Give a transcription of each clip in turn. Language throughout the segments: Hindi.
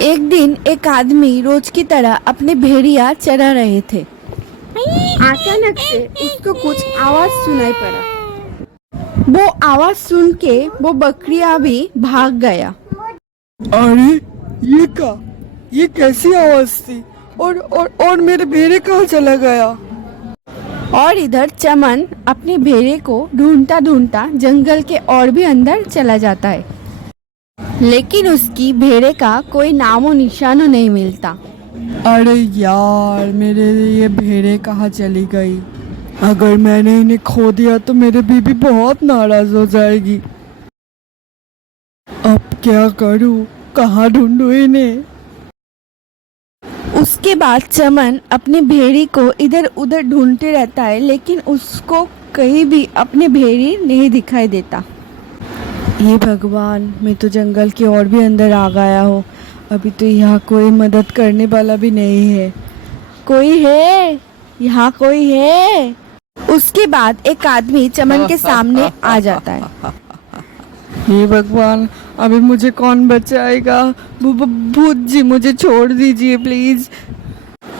एक दिन एक आदमी रोज की तरह अपने भेड़िया चरा रहे थे। अचानक से उसको कुछ आवाज सुनाई पड़ा। वो आवाज सुन के वो बकरिया भी भाग गया। अरे ये कैसी आवाज थी? और मेरे भेड़े कहाँ चला गया? और इधर चमन अपने भेड़े को ढूंढता ढूंढता जंगल के और भी अंदर चला जाता है, लेकिन उसकी भेड़े का कोई नामो निशानो नहीं मिलता। अरे यार, मेरे ये भेड़े कहाँ चली गई? अगर मैंने इन्हें खो दिया तो मेरे बीबी बहुत नाराज हो जाएगी। अब क्या करूँ? कहाँ ढूंढूं इन्हें? उसके बाद चमन अपने भेड़ी को इधर उधर ढूंढते रहता है, लेकिन उसको कहीं भी अपने भेड़ी नहीं दिखाई देता। हे भगवान, मैं तो जंगल के और भी अंदर आ गया हूँ। अभी तो यहाँ कोई मदद करने वाला भी नहीं है। कोई है? यहाँ कोई है? उसके बाद एक आदमी चमन के सामने आ जाता है। हे भगवान, अभी मुझे कौन बचाएगा? भूत जी, मुझे छोड़ दीजिए प्लीज।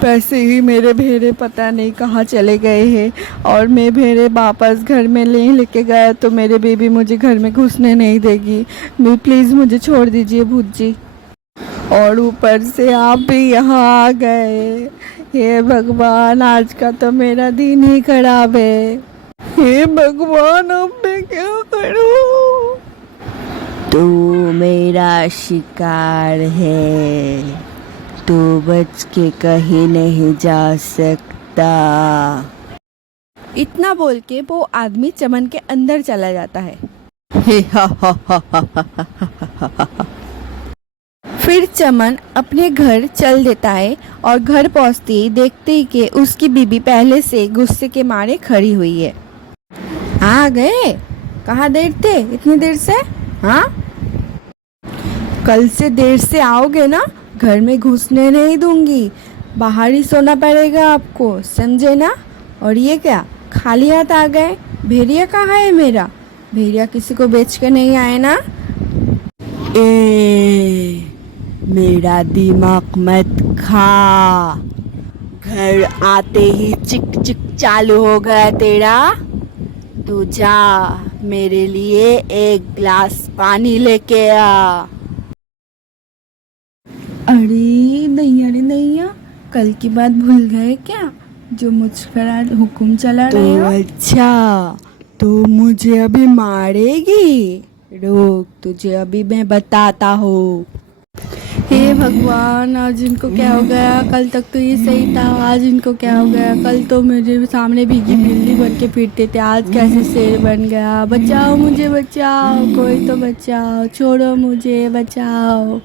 पैसे ही मेरे भेड़े पता नहीं कहाँ चले गए हैं, और मैं भेड़े वापस घर में लेके गया तो मेरे बेबी मुझे घर में घुसने नहीं देगी। प्लीज मुझे छोड़ दीजिए भूत जी। और ऊपर से आप भी यहाँ आ गए। हे भगवान, आज का तो मेरा दिन ही खराब है। हे भगवान, अब मैं क्या करूँ? तू मेरा शिकार है, तू बच के कहीं नहीं जा सकता। इतना बोल के वो आदमी चमन के अंदर चला जाता है। फिर चमन अपने घर चल देता है, और घर पहुंचते ही देखते ही कि उसकी बीबी पहले से गुस्से के मारे खड़ी हुई है। आ गए? कहाँ देर थे इतनी देर से? हाँ, कल से देर से आओगे ना, घर में घुसने नहीं दूंगी, बाहर ही सोना पड़ेगा आपको, समझे ना? और ये क्या, खाली हाथ आ गए? भेड़िया कहाँ है मेरा? भेड़िया किसी को बेच के नहीं आए ना? मेरा दिमाग मत खा। घर आते ही चिक चिक चालू हो गया तेरा। तू जा, मेरे लिए एक गिलास पानी लेके आ। अरे नैया, कल की बात भूल गए क्या, जो मुझ पर आज हुक्म चला रहे हो? अच्छा, तो मुझे अभी मारेगी? रुक, तुझे अभी मैं बताता हूँ। हे भगवान, आज इनको क्या हो गया? कल तक तो ये सही था, आज इनको क्या हो गया? कल तो मेरे सामने भीगी बिल्ली बन के फिरते थे, आज कैसे शेर बन गया? बचाओ मुझे, बचाओ, कोई तो बचाओ, छोड़ो मुझे, बचाओ।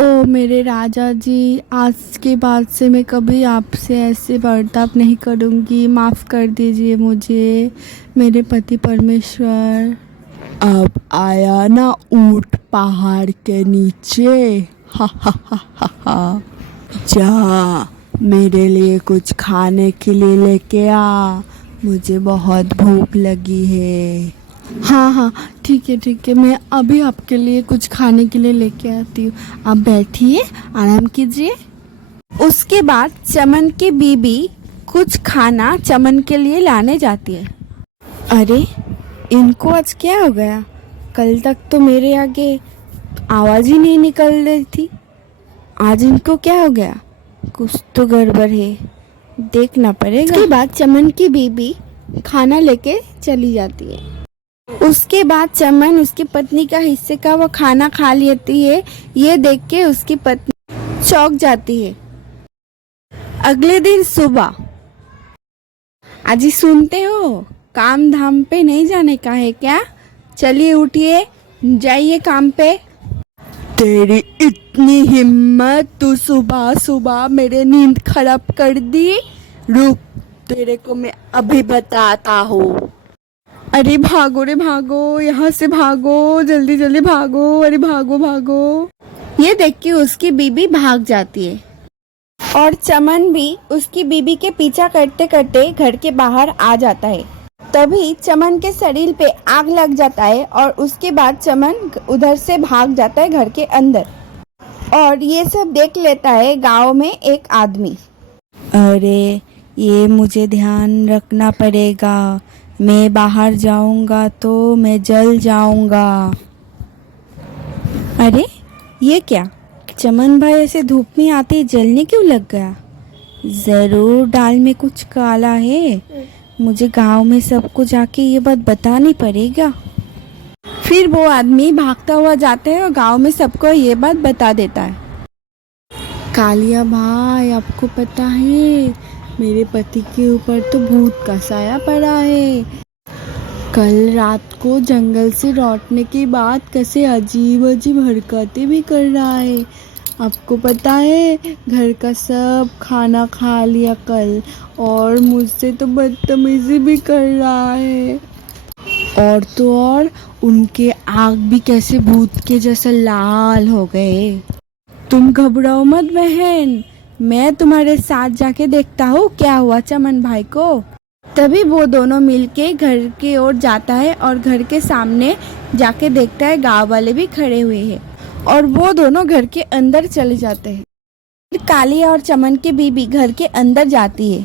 ओ मेरे राजा जी, आज के बाद से मैं कभी आपसे ऐसे बर्ताव नहीं करूँगी, माफ़ कर दीजिए मुझे मेरे पति परमेश्वर। अब आया ना ऊंट पहाड़ के नीचे? हा हा हा हा हा। जा, मेरे लिए कुछ खाने के लिए लेके आ, मुझे बहुत भूख लगी है। हाँ, ठीक है, मैं अभी आपके लिए कुछ खाने के लिए लेके आती हूँ। आप बैठिए, आराम कीजिए। उसके बाद चमन की बीबी कुछ खाना चमन के लिए लाने जाती है। अरे, इनको आज क्या हो गया? कल तक तो मेरे आगे आवाज़ ही नहीं निकल रही थी, आज इनको क्या हो गया? कुछ तो गड़बड़ है, देखना पड़ेगा। उसके बाद चमन की बीबी खाना लेके चली जाती है। उसके बाद चमन उसकी पत्नी का हिस्से का वो खाना खा लेती है। ये देख के उसकी पत्नी चौंक जाती है। अगले दिन सुबह, अजी सुनते हो, काम धाम पे नहीं जाने का है क्या? चलिए उठिए, जाइए काम पे। तेरी इतनी हिम्मत, तू सुबह सुबह मेरे नींद खराब कर दी? रुक, तेरे को मैं अभी बताता हूँ। अरे भागो रे भागो, यहाँ से भागो, जल्दी जल्दी भागो, अरे भागो भागो। ये देख के उसकी बीबी भाग जाती है, और चमन भी उसकी बीबी के पीछा करते करते घर के बाहर आ जाता है। तभी चमन के शरीर पे आग लग जाता है, और उसके बाद चमन उधर से भाग जाता है घर के अंदर। और ये सब देख लेता है गांव में एक आदमी। अरे ये मुझे ध्यान रखना पड़ेगा, मैं बाहर जाऊंगा तो मैं जल जाऊंगा। अरे ये क्या, चमन भाई ऐसे धूप में आते ही जलने क्यों लग गया? ज़रूर दाल में कुछ काला है, मुझे गांव में सबको जाके ये बात बतानी पड़ेगा। फिर वो आदमी भागता हुआ जाता है और गांव में सबको ये बात बता देता है। कालिया भाई, आपको पता है मेरे पति के ऊपर तो भूत का साया पड़ा है। कल रात को जंगल से लौटने के बाद कैसे अजीब अजीब हरकतें भी कर रहा है। आपको पता है घर का सब खाना खा लिया कल, और मुझसे तो बदतमीजी भी कर रहा है। और तो और उनके आँख भी कैसे भूत के जैसा लाल हो गए। तुम घबराओ मत बहन, मैं तुम्हारे साथ जाके देखता हूँ क्या हुआ चमन भाई को। तभी वो दोनों मिलके घर की ओर जाता है और घर के सामने जाके देखता है गांव वाले भी खड़े हुए हैं, और वो दोनों घर के अंदर चले जाते हैं। फिर कालिया और चमन की बीबी घर के अंदर जाती है।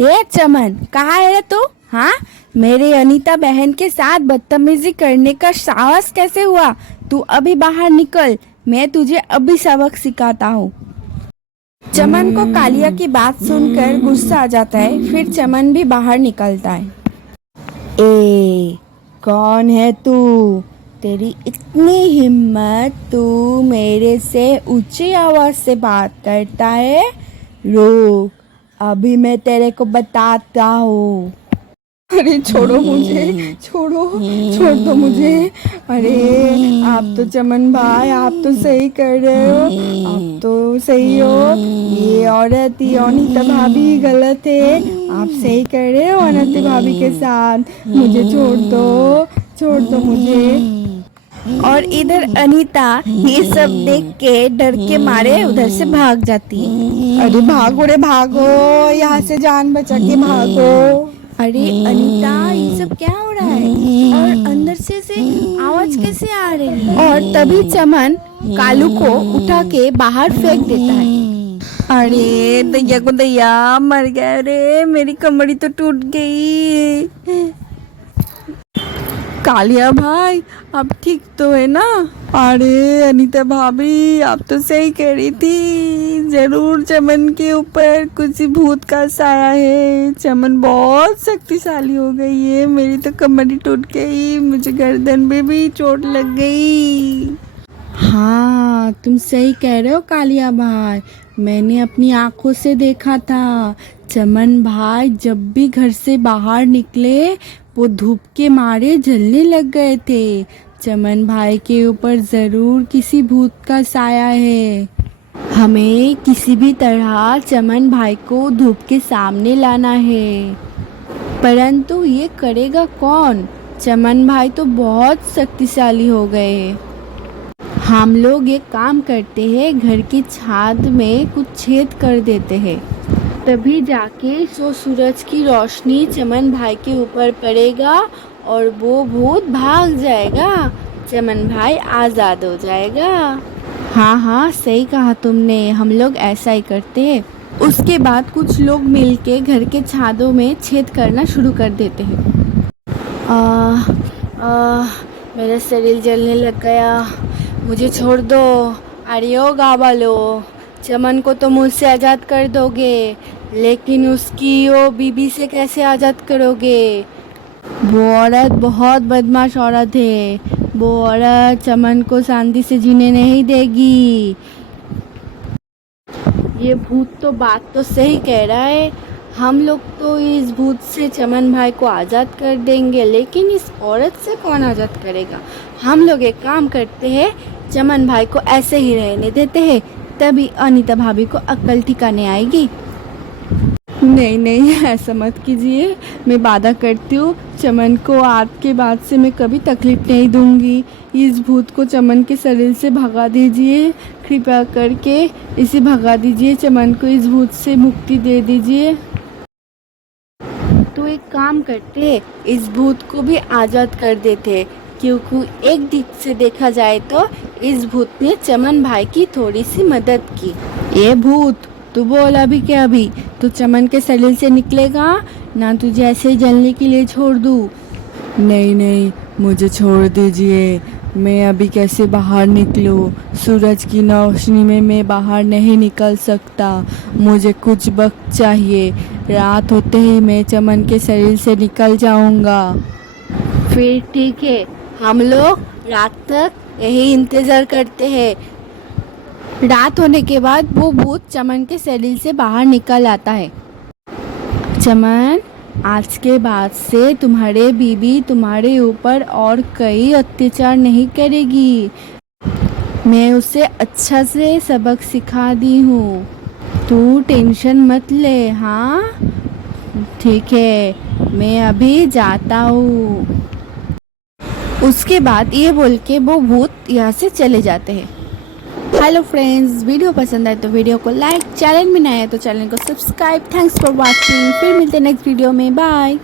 ये चमन, कहाँ है तू? हाँ, मेरे अनीता बहन के साथ बदतमीजी करने का साहस कैसे हुआ? तू अभी बाहर निकल, मैं तुझे अभी सबक सिखाता हूँ। चमन को कालिया की बात सुनकर गुस्सा आ जाता है। फिर चमन भी बाहर निकलता है। ए, कौन है तू? तेरी इतनी हिम्मत, तू मेरे से ऊंची आवाज से बात करता है? रुक, अभी मैं तेरे को बताता हूँ। अरे छोड़ो मुझे, छोड़ दो मुझे। अरे आप तो चमन भाई, आप तो सही कर रहे हो, आप तो सही हो। ये औरत, ये अनीता भाभी गलत है, आप सही कर रहे हो अनीता भाभी के साथ। मुझे छोड़ दो मुझे। और इधर अनीता ये सब देख के डर के मारे उधर से भाग जाती है। अरे भागो रे भागो, यहाँ से जान बचा के भागो। अरे अनीता, ये सब क्या हो रहा है? और अंदर से आवाज कैसे आ रही है? और तभी चमन कालू को उठा के बाहर फेंक देता है। अरे दैया को दैया, मर गया रे, मेरी कमरी तो टूट गई। कालिया भाई, आप ठीक तो है ना? अरे अनीता भाभी, आप तो सही कह रही थी, जरूर चमन के ऊपर कुछ भूत का साया है। चमन बहुत शक्तिशाली हो गई है, मेरी तो कमर टूट गई, मुझे गर्दन में भी चोट लग गई। हाँ, तुम सही कह रहे हो कालिया भाई, मैंने अपनी आंखों से देखा था। चमन भाई जब भी घर से बाहर निकले वो धूप के मारे जलने लग गए थे। चमन भाई के ऊपर जरूर किसी भूत का साया है। हमें किसी भी तरह चमन भाई को धूप के सामने लाना है। परंतु ये करेगा कौन? चमन भाई तो बहुत शक्तिशाली हो गए। हम लोग एक काम करते हैं, घर की छत में कुछ छेद कर देते हैं, तभी जाके सूरज की रोशनी चमन भाई के ऊपर पड़ेगा और वो भूत भाग जाएगा, चमन भाई आज़ाद हो जाएगा। हाँ, सही कहा तुमने, हम लोग ऐसा ही करते हैं। उसके बाद कुछ लोग मिलके घर के छादों में छेद करना शुरू कर देते हैं। मेरा शरीर जलने लग गया, मुझे छोड़ दो। अरे ओ गावालो, चमन को तो मुझसे आज़ाद कर दोगे, लेकिन उसकी वो बीबी से कैसे आज़ाद करोगे? वो औरत बहुत बदमाश औरत है, वो औरत चमन को शांति से जीने नहीं देगी। ये भूत तो बात तो सही कह रहा है, हम लोग तो इस भूत से चमन भाई को आज़ाद कर देंगे, लेकिन इस औरत से कौन आज़ाद करेगा? हम लोग एक काम करते हैं, चमन भाई को ऐसे ही रहने देते हैं, तभी अनीता भाभी को अक्ल ठिकाने आएगी। नहीं, ऐसा मत कीजिए, मैं वादा करती हूँ चमन को आज के बाद से मैं कभी तकलीफ नहीं दूंगी। इस भूत को चमन के शरीर से भगा दीजिए, कृपया करके इसे भगा दीजिए, चमन को इस भूत से मुक्ति दे दीजिए। तो एक काम करते, इस भूत को भी आज़ाद कर देते, क्योंकि एक दिक से देखा जाए तो इस भूत ने चमन भाई की थोड़ी सी मदद की। ये भूत, तू बोल अभी के अभी तू चमन के शरीर से निकलेगा ना तुझे ऐसे ही जलने के लिए छोड़ दूँ। नहीं नहीं, मुझे छोड़ दीजिए। मैं अभी कैसे बाहर निकलूं? सूरज की रोशनी में मैं बाहर नहीं निकल सकता। मुझे कुछ वक्त चाहिए। रात होते ही मैं चमन के शरीर से निकल जाऊंगा। फिर ठीक है, हम लोग रात तक यही इंतजार करते हैं। रात होने के बाद वो भूत चमन के शरीर से बाहर निकल आता है। चमन, आज के बाद से तुम्हारे बीबी तुम्हारे ऊपर और कई अत्याचार नहीं करेगी। मैं उसे अच्छा से सबक सिखा दी हूँ। तू टेंशन मत ले। हाँ ठीक है, मैं अभी जाता हूँ। उसके बाद ये बोल के वो भूत यहाँ से चले जाते हैं। हेलो फ्रेंड्स, वीडियो पसंद आए तो वीडियो को लाइक, चैनल में नया है तो चैनल को सब्सक्राइब। Thanks for watching. फिर मिलते हैं नेक्स्ट वीडियो में। बाय।